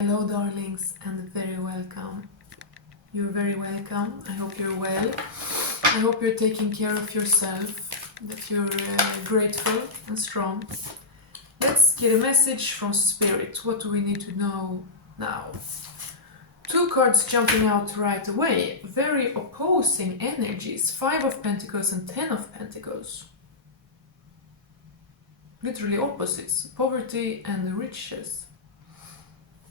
Hello, darlings, and very welcome. You're very welcome. I hope you're well. I hope you're taking care of yourself, that you're grateful and strong. Let's get a message from Spirit. What do we need to know now? Two cards jumping out right away. Very opposing energies. 5 of Pentacles and 10 of Pentacles. Literally opposites. Poverty and riches.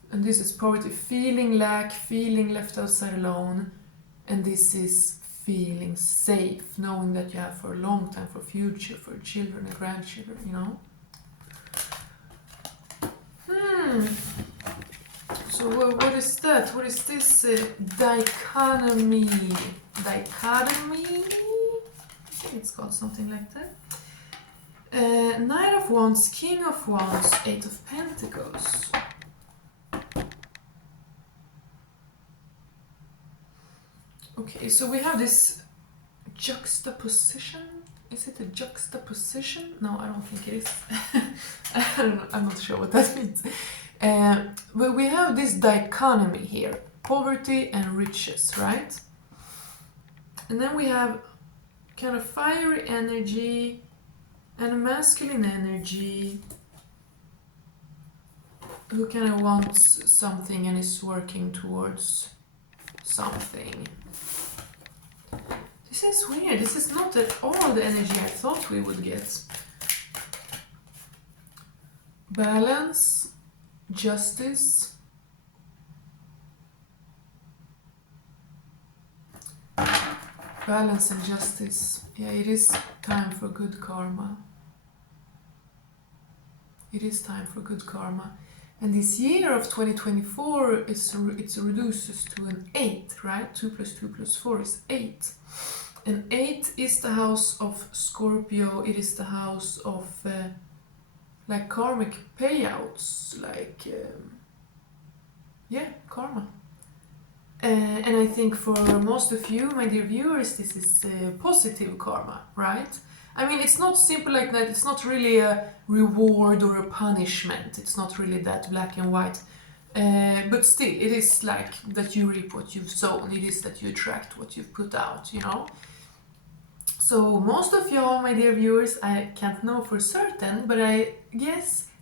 And this is poverty, feeling lack, feeling left outside alone. And this is feeling safe, knowing that you have for a long time, for future, for children and grandchildren, you know. So what is that? What is this dichotomy? Dichotomy? I think it's called something like that. Knight of Wands, King of Wands, 8 of Pentacles. Okay, so we have this juxtaposition. Is it a juxtaposition? No, I don't think it is. I'm not sure what that means. But we have this dichotomy here. Poverty and riches, right? And then we have kind of fiery energy and a masculine energy who kind of wants something and is working towards something. This is weird. This is not at all the energy I thought we would get. Balance, justice. Balance and justice. Yeah, it is time for good karma. It is time for good karma. And this year of 2024, it reduces to an 8, right? 2 plus 2 plus 4 is 8. And 8 is the house of Scorpio. It is the house of like karmic payouts, like karma. And I think for most of you, my dear viewers, this is positive karma, right? I mean, it's not simple like that. It's not really a reward or a punishment. It's not really that black and white. But still, it is like that you reap what you've sown. It is that you attract what you've put out, you know? So most of y'all, my dear viewers, I can't know for certain, but I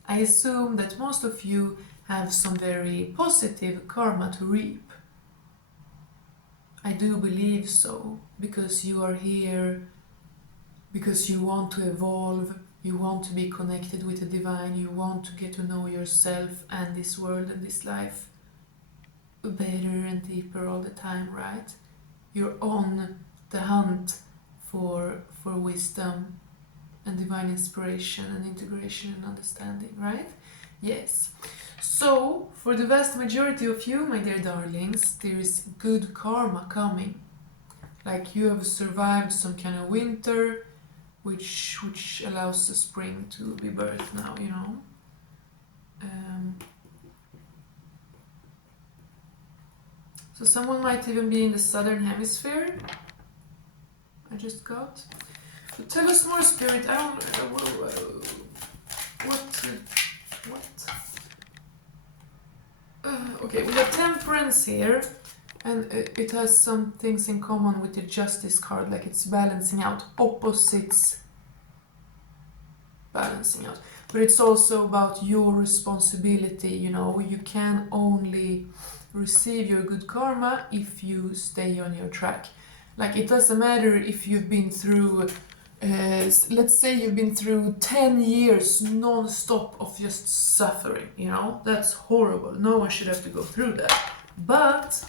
assume that most of you have some very positive karma to reap. I do believe so, because you are here, because you want to evolve, you want to be connected with the divine, you want to get to know yourself and this world and this life better and deeper all the time, right? You're on the hunt for wisdom and divine inspiration and integration and understanding, right? Yes. So, for the vast majority of you, my dear darlings, there is good karma coming. Like you have survived some kind of winter, which allows the spring to be birthed now, you know. So someone might even be in the southern hemisphere. I just got. So tell us more, Spirit. I don't. What? Okay, we have Temperance here, and it has some things in common with the Justice card, like it's balancing out opposites, balancing out. But it's also about your responsibility, you know. You can only receive your good karma if you stay on your track. Like, it doesn't matter if you've been through, let's say you've been through 10 years non-stop of just suffering, you know? That's horrible. No one should have to go through that. But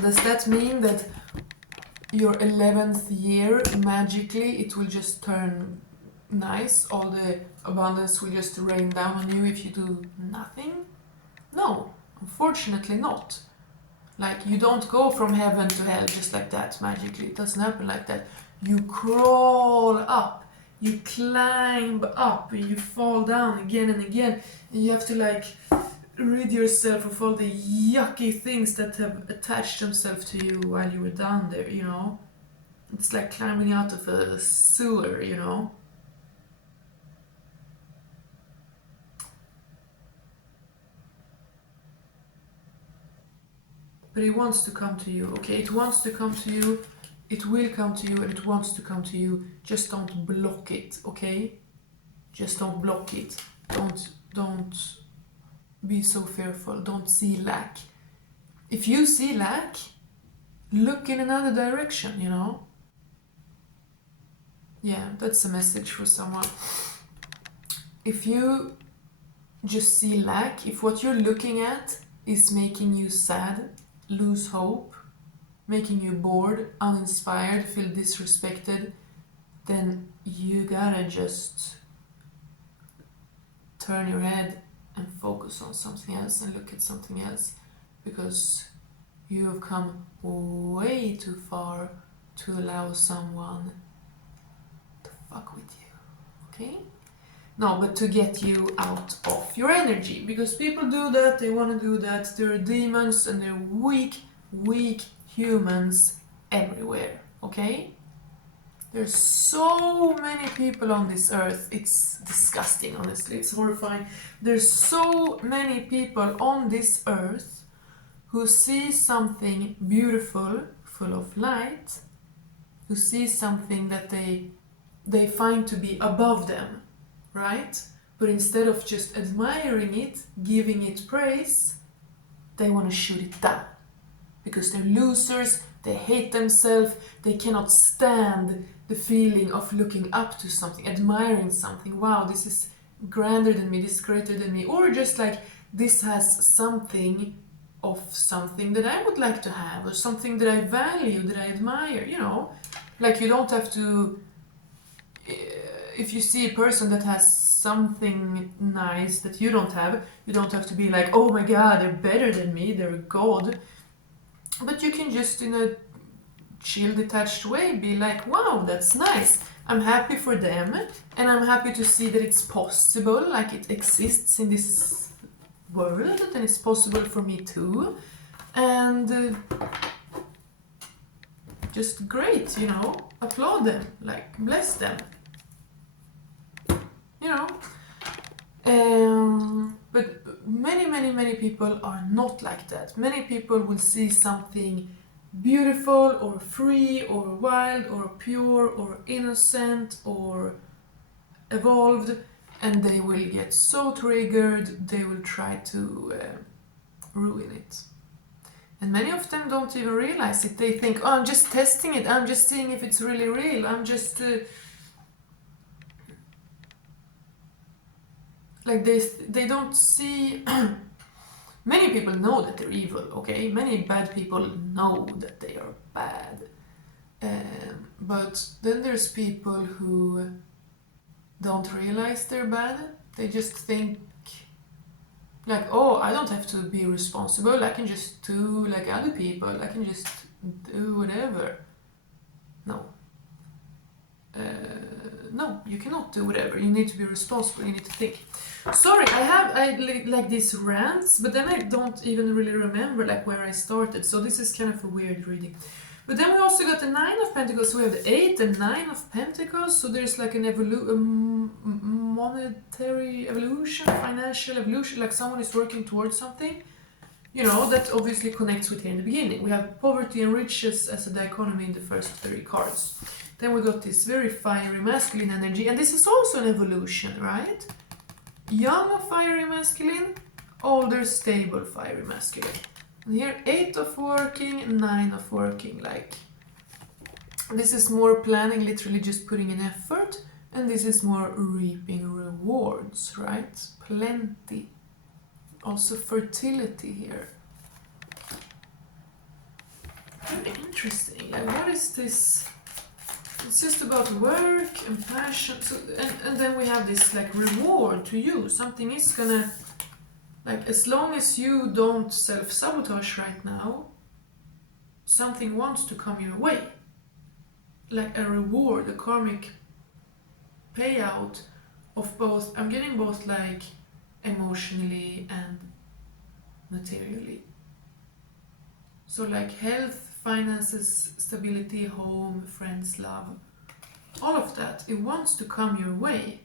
does that mean that your 11th year, magically, it will just turn nice? All the abundance will just rain down on you if you do nothing? No, unfortunately not. Like, you don't go from heaven to hell just like that magically. It doesn't happen like that. You crawl up, you climb up, and you fall down again and again. And you have to like rid yourself of all the yucky things that have attached themselves to you while you were down there, you know. It's like climbing out of a sewer, you know. but it wants to come to you, okay? It wants to come to you, it will come to you, and it wants to come to you. Just don't block it, okay? Just don't block it. Don't be so fearful. Don't see lack. If you see lack, look in another direction, you know? Yeah, that's a message for someone. If you just see lack, if what you're looking at is making you sad, lose hope, making you bored, uninspired, feel disrespected, then you gotta just turn your head and focus on something else and look at something else, because you have come way too far to allow someone to fuck with you, okay? No, but to get you out of your energy, because people do that, they want to do that, there are demons and there are weak humans everywhere, okay? There's so many people on this earth, it's disgusting, honestly, it's horrifying. There's so many people on this earth who see something beautiful, full of light, who see something that they find to be above them, right? But instead of just admiring it, giving it praise, they want to shoot it down. Because they're losers, they hate themselves, they cannot stand the feeling of looking up to something, admiring something. Wow, this is grander than me, this is greater than me. Or just like, this has something of something that I would like to have, or something that I value, that I admire, you know? Like, you don't have to... If you see a person that has something nice that you don't have, you don't have to be like, oh my god, they're better than me, they're a god. But you can just, in a chill, detached way, be like, wow, that's nice. I'm happy for them, and I'm happy to see that it's possible, like it exists in this world, and it's possible for me too. And just great, you know, applaud them, like, bless them. You know? But many people are not like that. Many people will see something beautiful or free or wild or pure or innocent or evolved, and they will get so triggered, they will try to ruin it. And many of them don't even realize it. They think, oh, I'm just testing it, I'm just seeing if it's really real, I'm just... like they don't see... Many people know that they're evil, okay? Many bad people know that they are bad. But then there's people who don't realize they're bad. They just think like, oh, I don't have to be responsible, I can just do like other people, I can just do whatever. No. No, you cannot do whatever. You need to be responsible, you need to think. Sorry, I like these rants, but then I don't even really remember like where I started, so this is kind of a weird reading. But then we also got the 9 of Pentacles, so we have the 8 and 9 of Pentacles, so there's like an monetary evolution, financial evolution, like someone is working towards something. You know, that obviously connects with here in the beginning. We have poverty and riches as a dichotomy in the first 3 cards. Then we got this very fiery masculine energy, and this is also an evolution, right? Young fiery masculine, older stable fiery masculine. And here 8 of working, 9 of working, like this is more planning, literally just putting in effort, and this is more reaping rewards, right? Plenty. Also fertility here. Very interesting. Like, what is this? It's just about work and passion. So, and then we have this like reward to you. Something is gonna, like, as long as you don't self-sabotage right now, something wants to come your way. Like a reward, a karmic payout of both. I'm getting both like emotionally and materially. So like health, finances, stability, home, friends, love, all of that, it wants to come your way.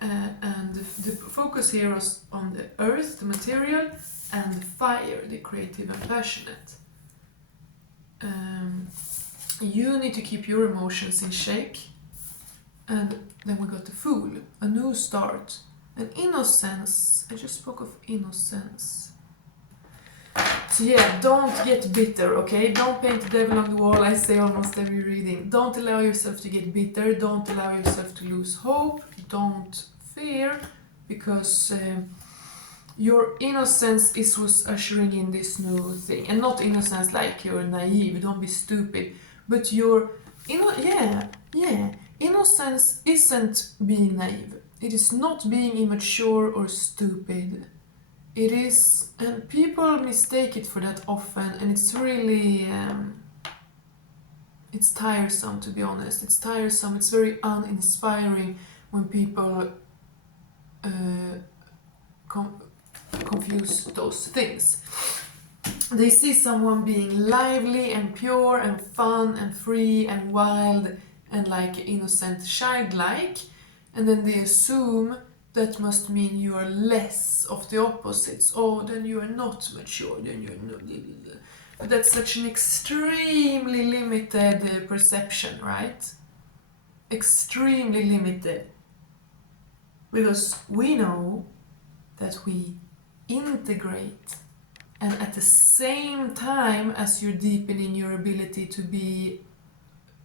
And the focus here is on the earth, the material, and fire, the creative and passionate. You need to keep your emotions in check. And then we got the Fool, a new start, an innocence. I just spoke of innocence. So yeah, don't get bitter, okay? Don't paint the devil on the wall, I say almost every reading. Don't allow yourself to get bitter, don't allow yourself to lose hope, don't fear, because your innocence is what's ushering in this new thing. And not innocence like you're naive, don't be stupid, but your, innocence isn't being naive. It is not being immature or stupid. It is, and people mistake it for that often, and it's really, it's tiresome, to be honest. It's tiresome, it's very uninspiring when people confuse those things. They see someone being lively and pure and fun and free and wild and like innocent, childlike, and then they assume that must mean you are less of the opposites. Oh, then you are not mature, then you're not. But that's such an extremely limited perception, right? Extremely limited. Because we know that we integrate, and at the same time as you're deepening your ability to be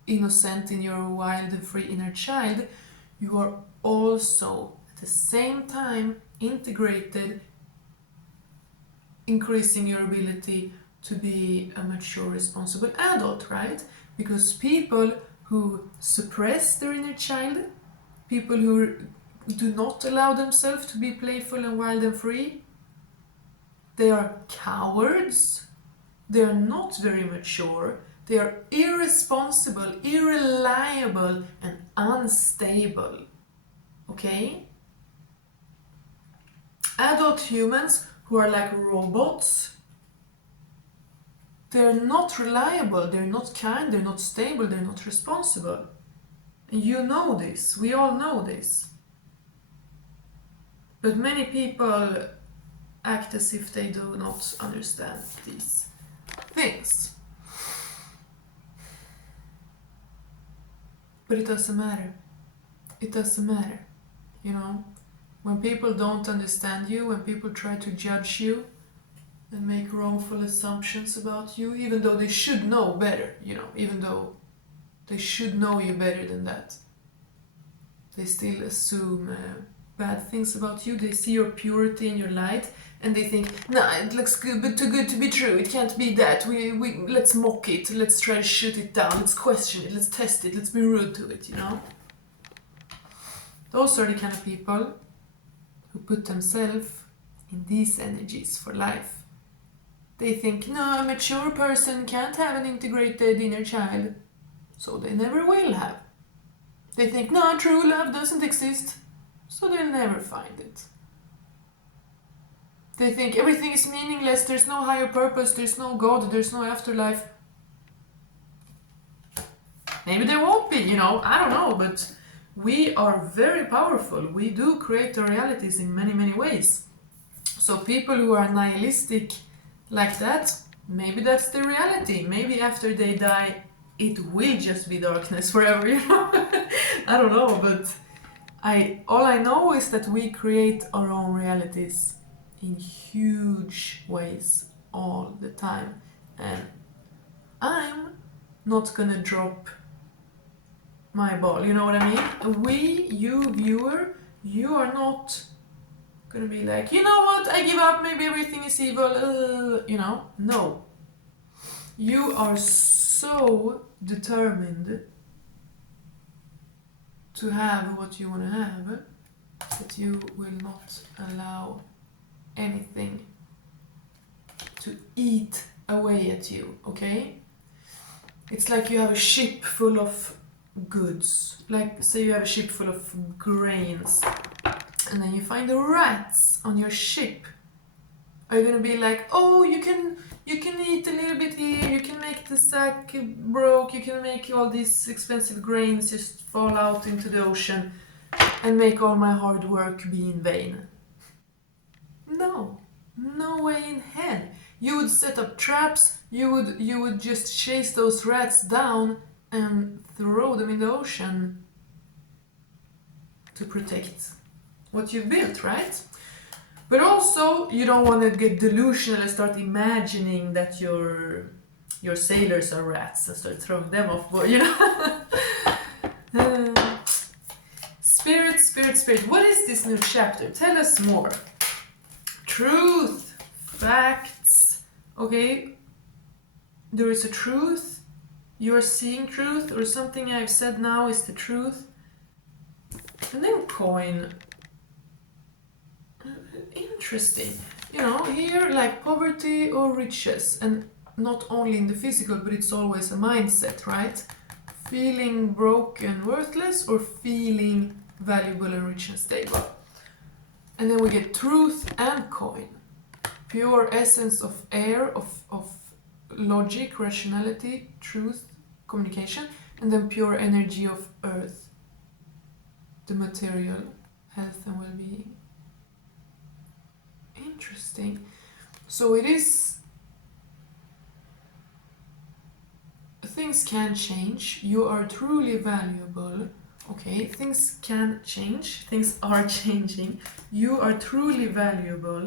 innocent in your wild and free inner child, you are also at the same time integrated, increasing your ability to be a mature, responsible adult, right? Because people who suppress their inner child, people who do not allow themselves to be playful and wild and free, they are cowards, they are not very mature, they are irresponsible, irreliable, and unstable. Okay? Adult humans who are like robots, they're not reliable, they're not kind, they're not stable, they're not responsible. And you know this, we all know this. But many people act as if they do not understand these things. But it doesn't matter. It doesn't matter. You know, when people don't understand you, when people try to judge you and make wrongful assumptions about you, even though they should know better, you know, even though they should know you better than that, they still assume bad things about you. They see your purity and your light, and they think, nah, it looks good, but too good to be true. It can't be that. We let's mock it. Let's try to shoot it down. Let's question it. Let's test it. Let's be rude to it. You know. Those are the kind of people who put themselves in these energies for life. They think, no, a mature person can't have an integrated inner child, so they never will have. They think, no, true love doesn't exist, so they'll never find it. They think everything is meaningless, there's no higher purpose, there's no God, there's no afterlife. Maybe there won't be, you know, I don't know, but we are very powerful. We do create our realities in many, many ways. So people who are nihilistic like that, maybe that's their reality. Maybe after they die, it will just be darkness forever, you know? I don't know, but all I know is that we create our own realities in huge ways all the time. And I'm not gonna drop my ball, you know what I mean? You viewer, you are not gonna be like, you know what, I give up, maybe everything is evil, you know? No. You are so determined to have what you want to have that you will not allow anything to eat away at you, okay? It's like you have a ship full of goods. Like, say you have a ship full of grains, and then you find the rats on your ship. Are you gonna be like, oh, you can eat a little bit here, you can make the sack broke, you can make all these expensive grains just fall out into the ocean and make all my hard work be in vain? No. No way in hell. You would set up traps, you would just chase those rats down and throw them in the ocean to protect what you've built, right? But also, you don't want to get delusional and start imagining that your sailors are rats and start throwing them off board, you know? Uh, Spirit, spirit, spirit. What is this new chapter? Tell us more. Truth, facts. Okay, there is a truth. You are seeing truth, or something I've said now is the truth. And then coin. Interesting. You know, here like poverty or riches, and not only in the physical, but it's always a mindset, right? Feeling broken, worthless, or feeling valuable and rich and stable. And then we get truth and coin. Pure essence of air, of logic, rationality, truth, communication, and then pure energy of earth, the material, health and well-being. Interesting. So it is, things can change. You are truly valuable. Okay, things can change. Things are changing. You are truly valuable.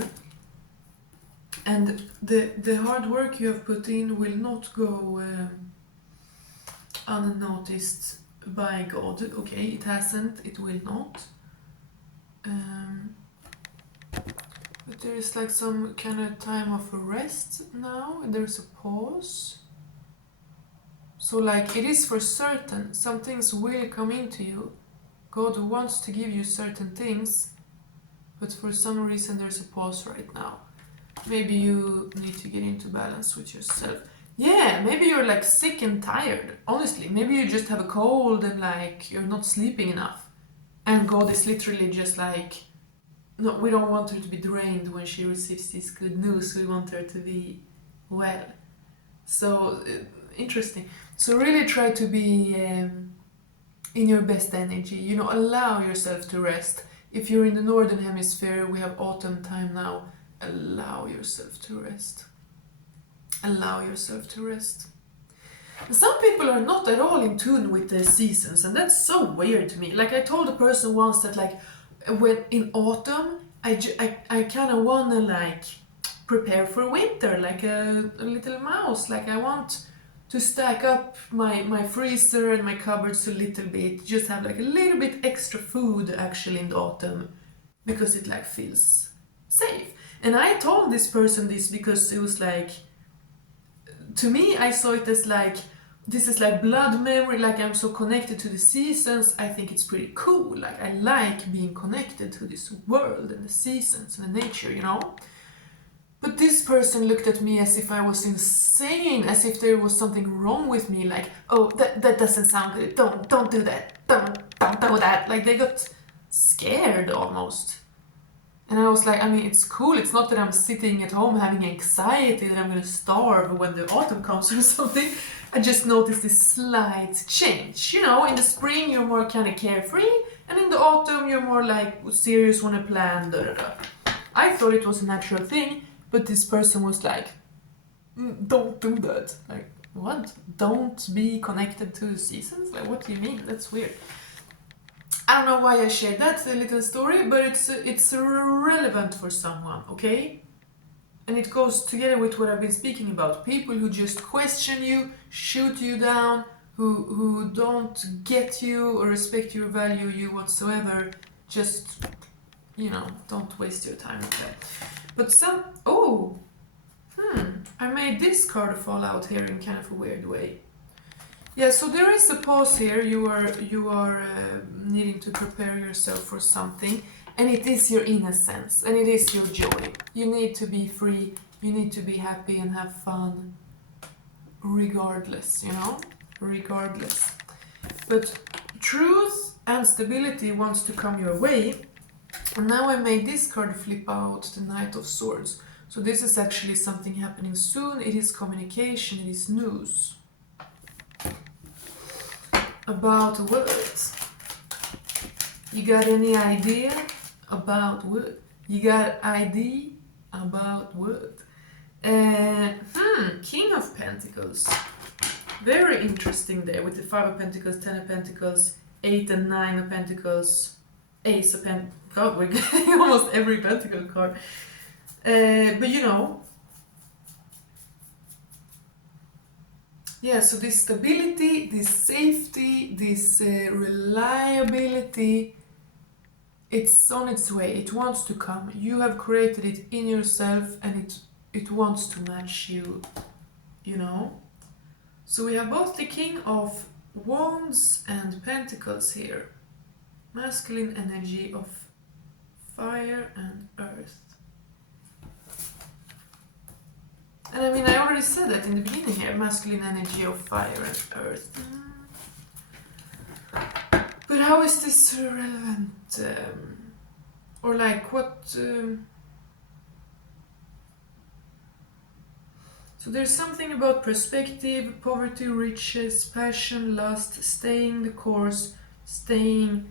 And the hard work you have put in will not go unnoticed by God. Okay, it hasn't, it will not. But there is like some kind of time of rest now, and there's a pause. So like it is for certain, some things will come into you. God wants to give you certain things, but for some reason there's a pause right now. Maybe you need to get into balance with yourself. Yeah, maybe you're like sick and tired. Honestly, maybe you just have a cold and like you're not sleeping enough. And God is literally just like, no, we don't want her to be drained when she receives this good news. We want her to be well. So, interesting. So really try to be in your best energy. You know, allow yourself to rest. If you're in the northern hemisphere, we have autumn time now. Allow yourself to rest. Allow yourself to rest. And some people are not at all in tune with the seasons, and that's so weird to me. Like I told a person once that like when in autumn, I kind of want to like prepare for winter, like a little mouse. Like I want to stack up my freezer and my cupboards a little bit, just have like a little bit extra food actually in the autumn, because it like feels safe. And I told this person this because it was like, to me, I saw it as like, this is like blood memory, like I'm so connected to the seasons. I think it's pretty cool. Like I like being connected to this world and the seasons and the nature, you know? But this person looked at me as if I was insane, as if there was something wrong with me, like, oh, that doesn't sound good. Don't do that. Don't do that. Like they got scared almost. And I was like, I mean, it's cool. It's not that I'm sitting at home having anxiety that I'm gonna starve when the autumn comes or something. I just noticed this slight change. You know, in the spring you're more kind of carefree, and in the autumn you're more like serious, wanna plan, da da da. I thought it was a natural thing, but this person was like, don't do that. Like, what? Don't be connected to the seasons? Like, what do you mean? That's weird. I don't know why I shared that little story, but it's relevant for someone, okay? And it goes together with what I've been speaking about. People who just question you, shoot you down, who don't get you or respect you or value you whatsoever, just, you know, don't waste your time with that. But some, I made this card fall out here in kind of a weird way. Yeah, so there is a pause here. You are needing to prepare yourself for something, and it is your innocence, and it is your joy. You need to be free. You need to be happy and have fun, regardless. You know, regardless. But truth and stability wants to come your way. And now I made this card flip out, the Knight of Swords. So this is actually something happening soon. It is communication. It is news. About what? You got any idea about what? You got About what? King of Pentacles. Very interesting there with the 5 of Pentacles, 10 of Pentacles, 8 and 9 of Pentacles, Ace of Pentacles. God, we're getting almost every Pentacle card. But you know, yeah, so this stability, this safety, this reliability, it's on its way. It wants to come. You have created it in yourself and it wants to match you, you know. So we have both the King of Wands and Pentacles here. Masculine energy of fire and earth. And I mean, I already said that in the beginning here, masculine energy of fire and earth. But how is this relevant? Or like what... So there's something about perspective, poverty, riches, passion, lust, staying the course, staying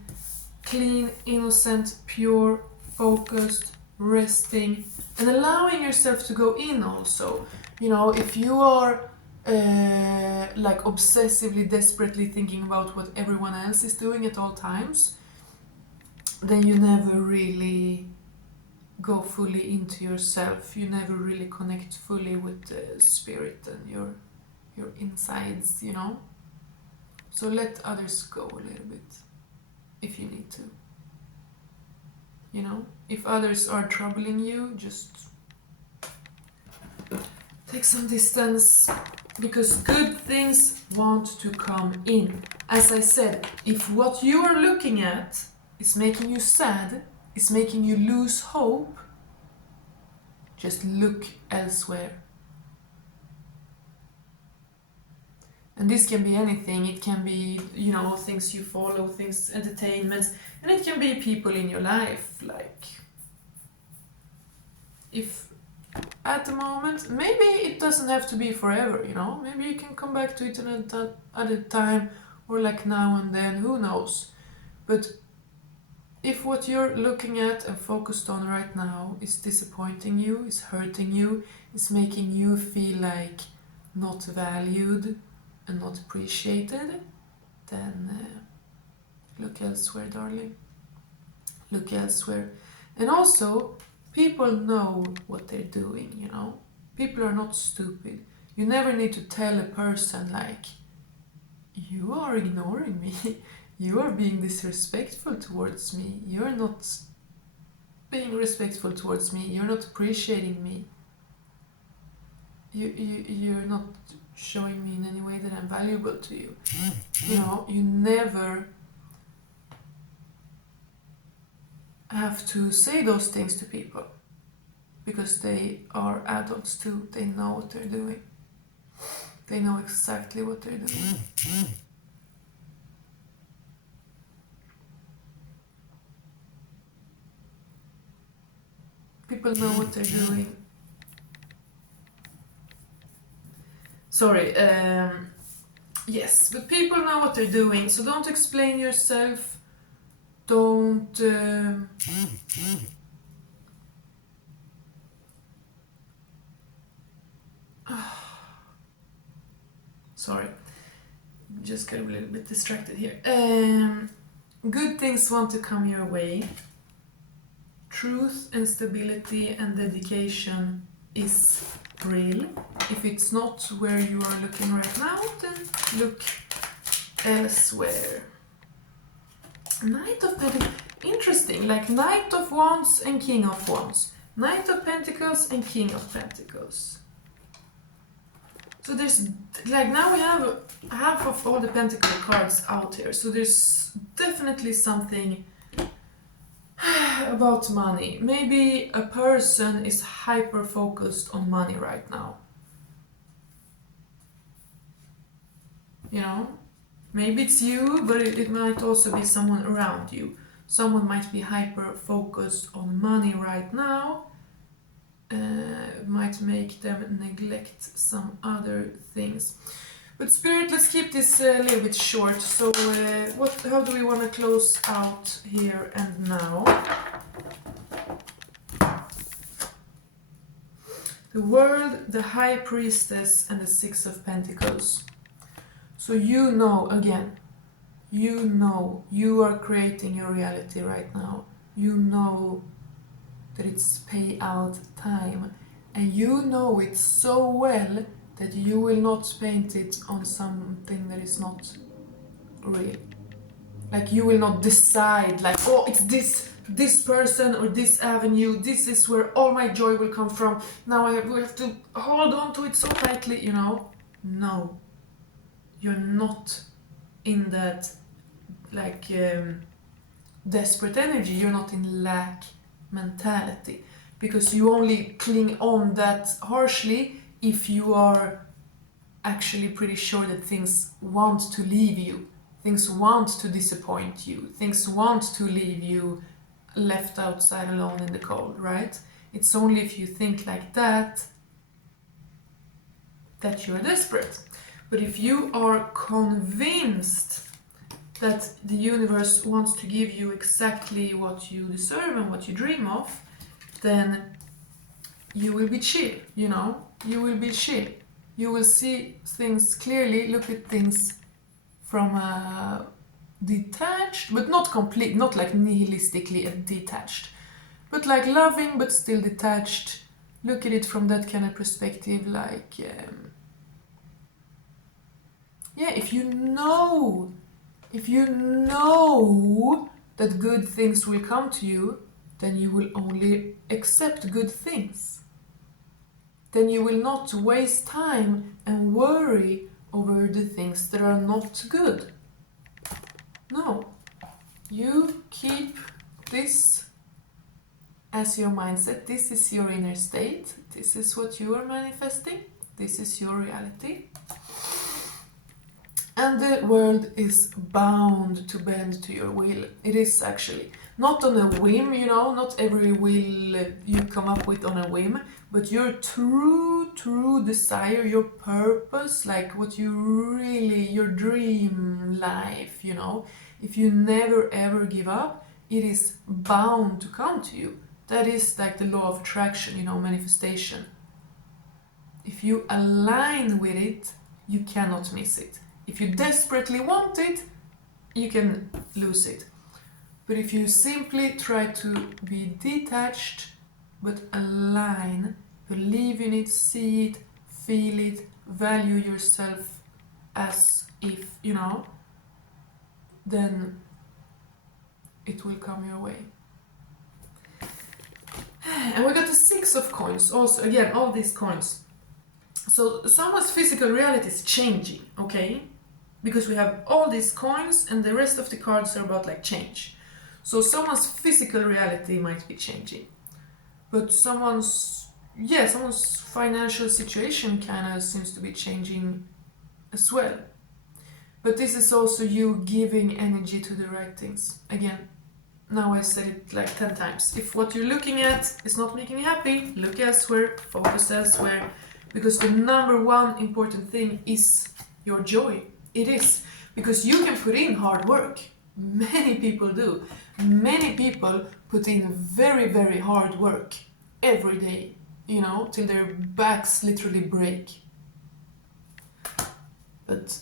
clean, innocent, pure, focused, resting, and allowing yourself to go in also. You know, if you are like obsessively, desperately thinking about what everyone else is doing at all times, then you never really go fully into yourself. You never really connect fully with the spirit and your insides, you know. So let others go a little bit if you need to. You know, if others are troubling you, just take some distance, because good things want to come in. As I said, if what you are looking at is making you sad, is making you lose hope, just look elsewhere. And this can be anything. It can be, you know, things you follow, things, entertainments, and it can be people in your life. Like, if at the moment, maybe it doesn't have to be forever, you know, maybe you can come back to it at a time, or like now and then, who knows. But if what you're looking at and focused on right now is disappointing you, is hurting you, is making you feel like not valued and not appreciated, then look elsewhere, darling. Look elsewhere. And also, people know what they're doing, you know. People are not stupid. You never need to tell a person like, you are ignoring me. You are being disrespectful towards me. You're not being respectful towards me. You're not appreciating me. You're not showing me in any way that I'm valuable to you. You know, you never have to say those things to people, because they are adults too. They know what they're doing. They know exactly what they're doing. People know what they're doing. Sorry, yes, but people know what they're doing, so don't explain yourself. Don't... Sorry, just got a little bit distracted here. Good things want to come your way. Truth and stability and dedication is real. If it's not where you are looking right now, then look elsewhere. Knight of Pentacles, interesting, like Knight of Wands and King of Wands. Knight of Pentacles and King of Pentacles. So there's, like, now we have half of all the Pentacle cards out here, so there's definitely something about money. Maybe a person is hyper focused on money right now. You know? Maybe it's you, but it might also be someone around you. Someone might be hyper focused on money right now. Might make them neglect some other things. But Spirit, let's keep this a little bit short. So how do we want to close out here and now? The World, the High Priestess, and the Six of Pentacles. So you know, again, you know you are creating your reality right now. You know that it's payout time. And you know it so well that you will not paint it on something that is not real. Like you will not decide like, oh, it's this person or this avenue, this is where all my joy will come from. Now we have to hold on to it so tightly, you know? No. You're not in that like desperate energy. You're not in lack mentality, because you only cling on that harshly if you are actually pretty sure that things want to leave you, things want to disappoint you, things want to leave you left outside alone in the cold, right? It's only if you think like that that you're desperate. But if you are convinced that the universe wants to give you exactly what you deserve and what you dream of, then you will be chill, you know? You will be chill. You will see things clearly, look at things from a detached, but not complete, not like nihilistically detached, but like loving but still detached. Look at it from that kind of perspective, like, yeah, if you know that good things will come to you, then you will only accept good things. Then you will not waste time and worry over the things that are not good. No. You keep this as your mindset. This is your inner state. This is what you are manifesting. This is your reality. And the world is bound to bend to your will. It is actually. Not on a whim, you know, not every will you come up with on a whim, but your true desire, your purpose, like what you really, your dream life, you know, if you never ever give up, it is bound to come to you. That is like the law of attraction, you know, manifestation. If you align with it, you cannot miss it. If you desperately want it, you can lose it. But if you simply try to be detached, but align, believe in it, see it, feel it, value yourself as if, you know, then it will come your way. And we got the Six of Coins also, again, all these coins. So someone's physical reality is changing, okay? Because we have all these coins and the rest of the cards are about like change. So someone's physical reality might be changing. But someone's financial situation kind of seems to be changing as well. But this is also you giving energy to the right things. Again, now I said it like 10 times. If what you're looking at is not making you happy, look elsewhere, focus elsewhere. Because the number one important thing is your joy. It is. Because you can put in hard work. Many people do. Many people put in very, very hard work every day, you know, till their backs literally break. But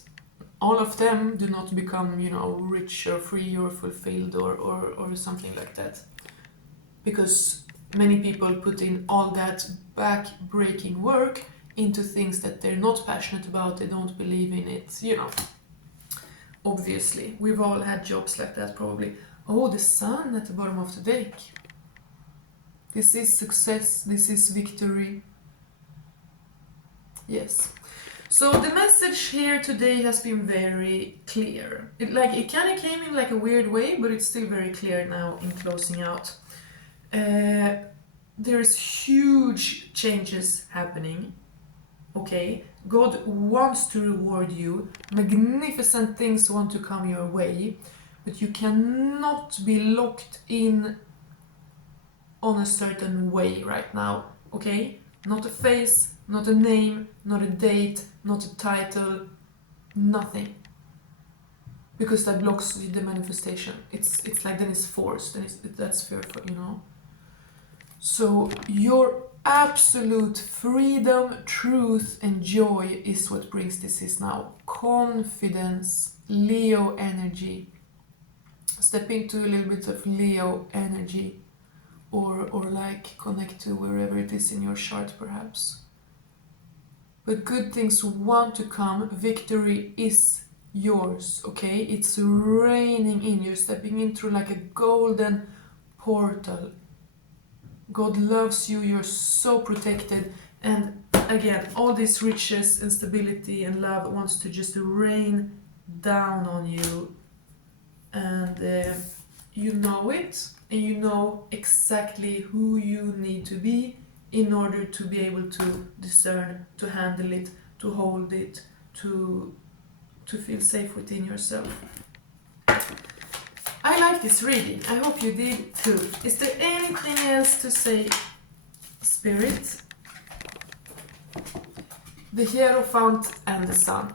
all of them do not become, you know, rich or free or fulfilled or something like that. Because many people put in all that back-breaking work into things that they're not passionate about, they don't believe in it, you know. Obviously, we've all had jobs like that probably. Oh, the sun at the bottom of the deck. This is success, this is victory. Yes. So the message here today has been very clear. It kind of came in like a weird way, but it's still very clear now in closing out. There's huge changes happening. Okay, God wants to reward you. Magnificent things want to come your way, but you cannot be locked in on a certain way right now. Okay, not a face, not a name, not a date, not a title, nothing, because that blocks the manifestation. It's like then it's forced, then that's fearful, you know. So your Absolute freedom, truth, and joy is what brings this now. Confidence, Leo energy. Step into a little bit of Leo energy, or like connect to wherever it is in your chart perhaps. But good things want to come. Victory is yours, okay? It's raining in. You're stepping in through like a golden portal. God loves you. You're so protected. And again, all these riches and stability and love wants to just rain down on you. And you know it. And you know exactly who you need to be in order to be able to discern, to handle it, to hold it, to feel safe within yourself. I like this reading. I hope you did too. Is there anything else to say, Spirit? The Hierophant and the Sun.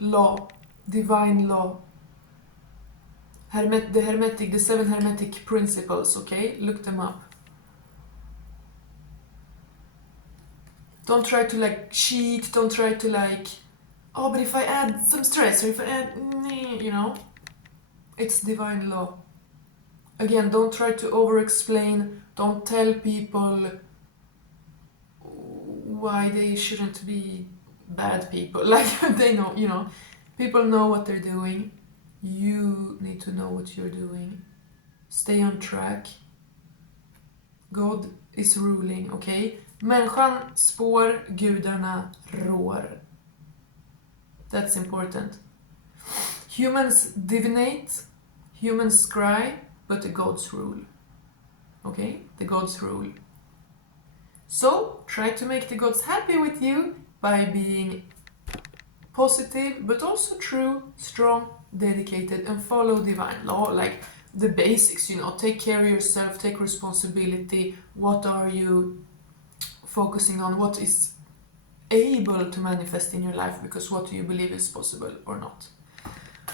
Law. Divine law. The 7 Hermetic principles, okay? Look them up. Don't try to like cheat, don't try to like, oh, but if I add some stress, or if I add, you know, it's divine law. Again, don't try to over-explain, don't tell people why they shouldn't be bad people. Like, they know, you know, people know what they're doing. You need to know what you're doing. Stay on track. God is ruling, okay? Människan spår, gudarna rår. That's important. Humans divinate, humans cry, but the gods rule. Okay? The gods rule. So, try to make the gods happy with you by being positive, but also true, strong, dedicated, and follow divine law. Like the basics, you know, take care of yourself, take responsibility. What are you focusing on? What is able to manifest in your life? Because what do you believe is possible or not?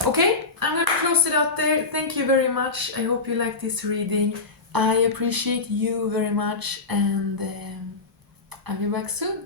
Okay, I'm gonna close it out there. Thank you very much. I hope you like this reading. I appreciate you very much, and I'll be back soon.